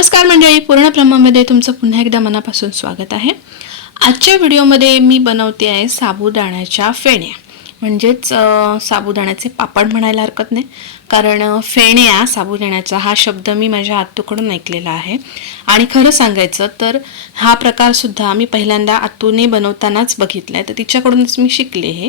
नमस्कार मंडळी पूर्ण ब्रह्मामध्ये तुमचं पुन्हा एकदा मनापासून स्वागत आहे. आजच्या व्हिडिओमध्ये मी बनवते आहे साबुदाण्याच्या फेण्या. म्हणजेच साबुदाण्याचे पापड म्हणायला हरकत नाही. कारण फेण्या साबुदाण्याचा हा शब्द मी माझ्या आत्तूकडून ऐकलेला आहे. आणि खरं सांगायचं तर हा प्रकारसुद्धा मी पहिल्यांदा आत्तूने बनवतानाच बघितला आहे तर तिच्याकडूनच मी शिकले हे.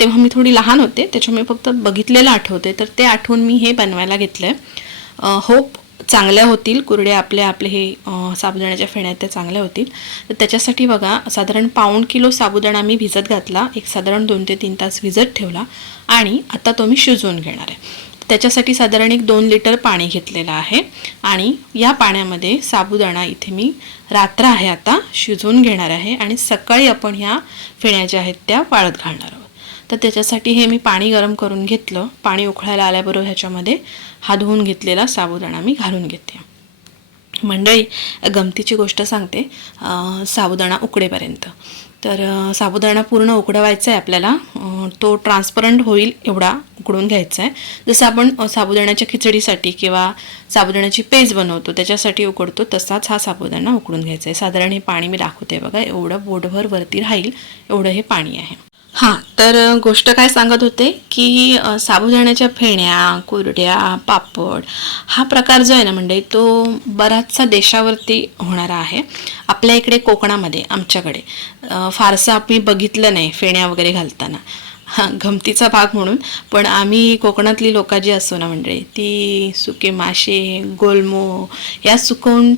तेव्हा मी थोडी लहान होते त्याच्यामुळे फक्त बघितलेलं आठवते तर ते आठवून मी हे बनवायला घेतलं आहे होप चांगल्या होतील. कुरड्या आपल्या आपले हे साबुदाण्याच्या फेण्या आहेत त्या चांगल्या होतील. तर त्याच्यासाठी बघा साधारण पाऊण किलो साबुदाणा मी भिजत घातला. एक साधारण दोन ते तीन तास भिजत ठेवला. आणि आता तो मी शिजवून घेणार आहे. त्याच्यासाठी साधारण एक दोन लिटर पाणी घेतलेलं आहे. आणि या पाण्यामध्ये साबुदाणा इथे मी रात्र आहे आता शिजवून घेणार आहे. आणि सकाळी आपण ह्या फेण्या ज्या आहेत त्या वाळत घालणार आहोत. तर त्याच्यासाठी हे मी पाणी गरम करून घेतलं. पाणी उकळायला आल्याबरोबर ह्याच्यामध्ये हा धुवून घेतलेला साबुदाणा मी घालून घेते. मंडळी गमतीची गोष्ट सांगते. साबुदाणा उकडेपर्यंत. तर साबुदाणा पूर्ण उकडवायचा आहे आपल्याला तो ट्रान्सपरंट होईल एवढा उकडून घ्यायचा आहे जसं आपण साबुदाण्याच्या खिचडीसाठी किंवा साबुदाण्याची पेज बनवतो त्याच्यासाठी उकडतो तसाच हा साबुदाणा उकडून घ्यायचा आहे साधारण हे पाणी मी दाखवते बघा. एवढं बोटभर वरती राहील एवढं हे पाणी आहे. हां तर गोष्ट काय सांगत होते की साबुदाण्याच्या फेण्या कुरड्या पापड हा प्रकार जो आहे ना म्हणजे तो बराचसा देशावरती होणारा आहे. आपल्या इकडे कोकणामध्ये आमच्याकडे फारसं आम्ही बघितलं नाही फेण्या वगैरे घालताना. हां गमतीचा भाग म्हणून. पण आम्ही कोकणातली लोकं जी असो ना म्हणजे ती सुके मासे गोलमो या सुकवून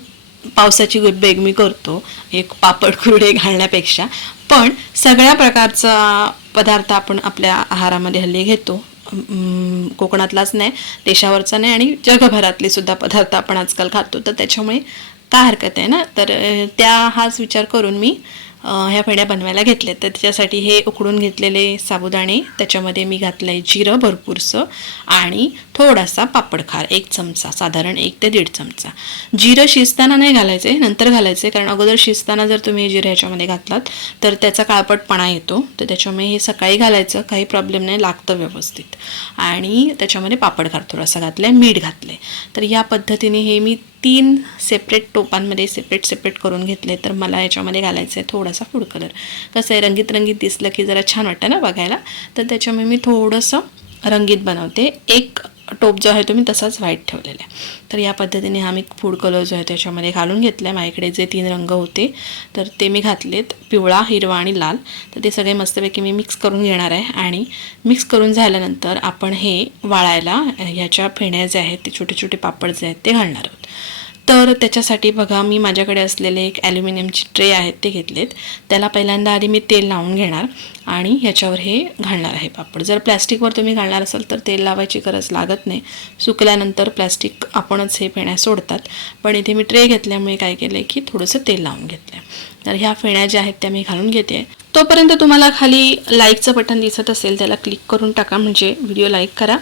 पावसाची बेगमी करतो एक पापड कुरडे घालण्यापेक्षा. पण सगळ्या प्रकारचा पदार्थ आपण आपल्या आहारामध्ये हल्ली घेतो. कोकणातलाच नाही देशावरचा नाही आणि जगभरातले सुद्धा पदार्थ आपण आजकाल खातो. तर त्याच्यामुळे काय हरकत आहे ना? तर त्या हाच विचार करून मी ह्या फेड्या बनवायला घेतल्या तर त्याच्यासाठी हे उकडून घेतलेले साबुदाणे त्याच्यामध्ये मी घातलं आहे जिरं भरपूरसं आणि थोडासा पापडखार एक चमचा साधारण एक ते दीड चमचा. जिरं शिजताना नाही घालायचे नंतर घालायचे कारण अगोदर शिजताना जर तुम्ही हे जिरं ह्याच्यामध्ये घातलात तर त्याचा काळपटपणा येतो. तर त्याच्यामुळे हे सकाळी घालायचं काही प्रॉब्लेम नाही लागतं व्यवस्थित. आणि त्याच्यामध्ये पापडखार थोडासा घातला आहे मीठ घातलं आहे तर या पद्धतीने हे मी तीन सेपरेट टोपांमध्ये सेपरेट सेपरेट करून घेतले. तर मला याच्यामध्ये घालायचं आहे थोडासा फूड कलर कसं आहे रंगीत रंगीत दिसलं की जरा छान वाटतं ना बघायला. तर त्याच्यामुळे मी थोडंसं रंगीत बनवते. एक टोप जो आहे तो मी तसाच व्हाईट ठेवलेला आहे. तर या पद्धतीने हा मी फूड कलर जो आहे त्याच्यामध्ये घालून घेतला आहे माझ्याकडे जे तीन रंग होते तर ते मी घातलेत. पिवळा हिरवा आणि लाल. तर ते सगळे मस्तपैकी मी मिक्स करून घेणार आहे. आणि मिक्स करून झाल्यानंतर आपण हे वाळायला ह्याच्या फेण्या जे आहेत ते छोटे छोटे पापड जे आहेत ते घालणार आहोत. तर त्याच्यासाठी बघा मी माझ्याकडे असलेले एक ॲल्युमिनियमची ट्रे आहेत ते घेतलेत. त्याला पहिल्यांदा आधी मी तेल लावून घेणार आणि ह्याच्यावर हे घालणार आहे पापड. जर प्लॅस्टिकवर तुम्ही घालणार असाल तर तेल लावायची गरज लागत नाही. सुकल्यानंतर प्लॅस्टिक आपणच हे फेण्या सोडतात. पण इथे मी ट्रे घेतल्यामुळे काय केलं आहे की थोडंसं तेल लावून घेतलं आहे तर ह्या फेण्या ज्या आहेत त्या मी घालून घेते. तोपर्यंत तुम्हाला खाली लाईकचं बटन दिसत असेल त्याला क्लिक करून टाका म्हणजे व्हिडिओ लाईक करा.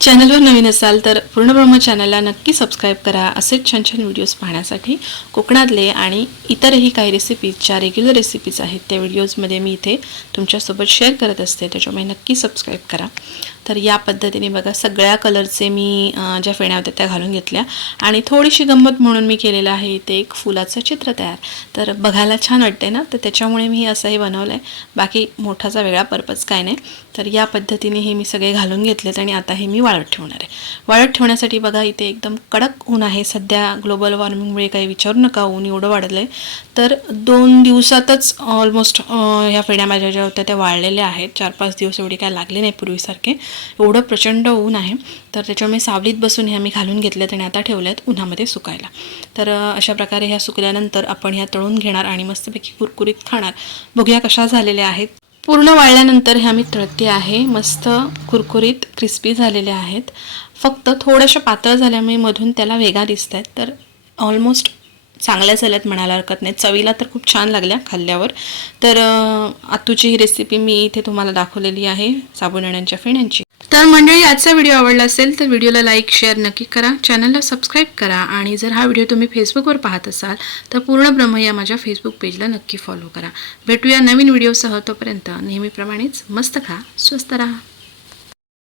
चॅनलवर नवीन असाल तर पूर्णब्रह्म चॅनलला नक्की सबस्क्राईब करा असेच छान छान व्हिडिओज पाहण्यासाठी कोकणातले आणि इतरही काही रेसिपीज ज्या रेग्युलर रेसिपीज आहेत त्या व्हिडिओजमध्ये मी इथे तुमच्यासोबत शेअर करत असते त्याच्यामुळे नक्की सबस्क्राईब करा. तर या पद्धतीने बघा सगळ्या कलरचे मी ज्या फेण्या होत्या त्या घालून घेतल्या. आणि थोडीशी गंमत म्हणून मी केलेलं आहे इथे एक फुलाचं चित्र तयार. तर बघायला छान वाटते ना? तर त्याच्यामुळे मी असंही बनवलं आहे बाकी मोठाचा वेगळा पर्पज काय नाही. तर या पद्धतीने हे मी सगळे घालून घेतलेत आणि आता हे मी वाळत ठेवणार आहे. वाळत ठेवण्यासाठी बघा इथे एकदम कडक ऊन आहे. सध्या ग्लोबल वॉर्मिंगमुळे काही विचारू नका ऊन एवढं वाढलं आहे तर दोन दिवसातच ऑलमोस्ट ह्या फेण्या माझ्या ज्या होत्या त्या वाळलेल्या आहेत. चार पाच दिवस एवढे काय लागले नाही पूर्वीसारखे. एवढं प्रचंड ऊन आहे तर त्याच्यामुळे सावलीत बसून ह्या मी घालून घेतल्यात आणि आता ठेवल्यात उन्हामध्ये सुकायला. तर अशा प्रकारे ह्या सुकल्यानंतर आपण ह्या तळून घेणार आणि मस्तपैकी कुरकुरीत खाणार. बघूया कशा झालेल्या आहेत. पूर्ण वाळल्यानंतर ह्या मी तळते आहे मस्त कुरकुरीत क्रिस्पी झालेल्या आहेत. फक्त थोड्याशा पातळ झाल्यामुळे मधून त्याला वेगा दिसत आहेत तर ऑलमोस्ट चांगल्या झाल्यात म्हणायला हरकत नाही. चवीला तर खूप छान लागल्या खाल्ल्यावर. तर आतूची ही रेसिपी मी इथे तुम्हाला दाखवलेली आहे साबुदाण्यांच्या फेण्यांची. तर मंडळी आजचा व्हिडिओ आवडला असेल तर व्हिडिओला लाईक शेअर नक्की करा. चॅनलला सबस्क्राईब करा आणि जर हा व्हिडिओ तुम्ही फेसबुकवर पाहत असाल तर पूर्ण ब्रह्म या माझ्या फेसबुक पेजला नक्की फॉलो करा. भेटूया नवीन व्हिडिओसह तोपर्यंत नेहमीप्रमाणेच मस्त खा स्वस्त राहा.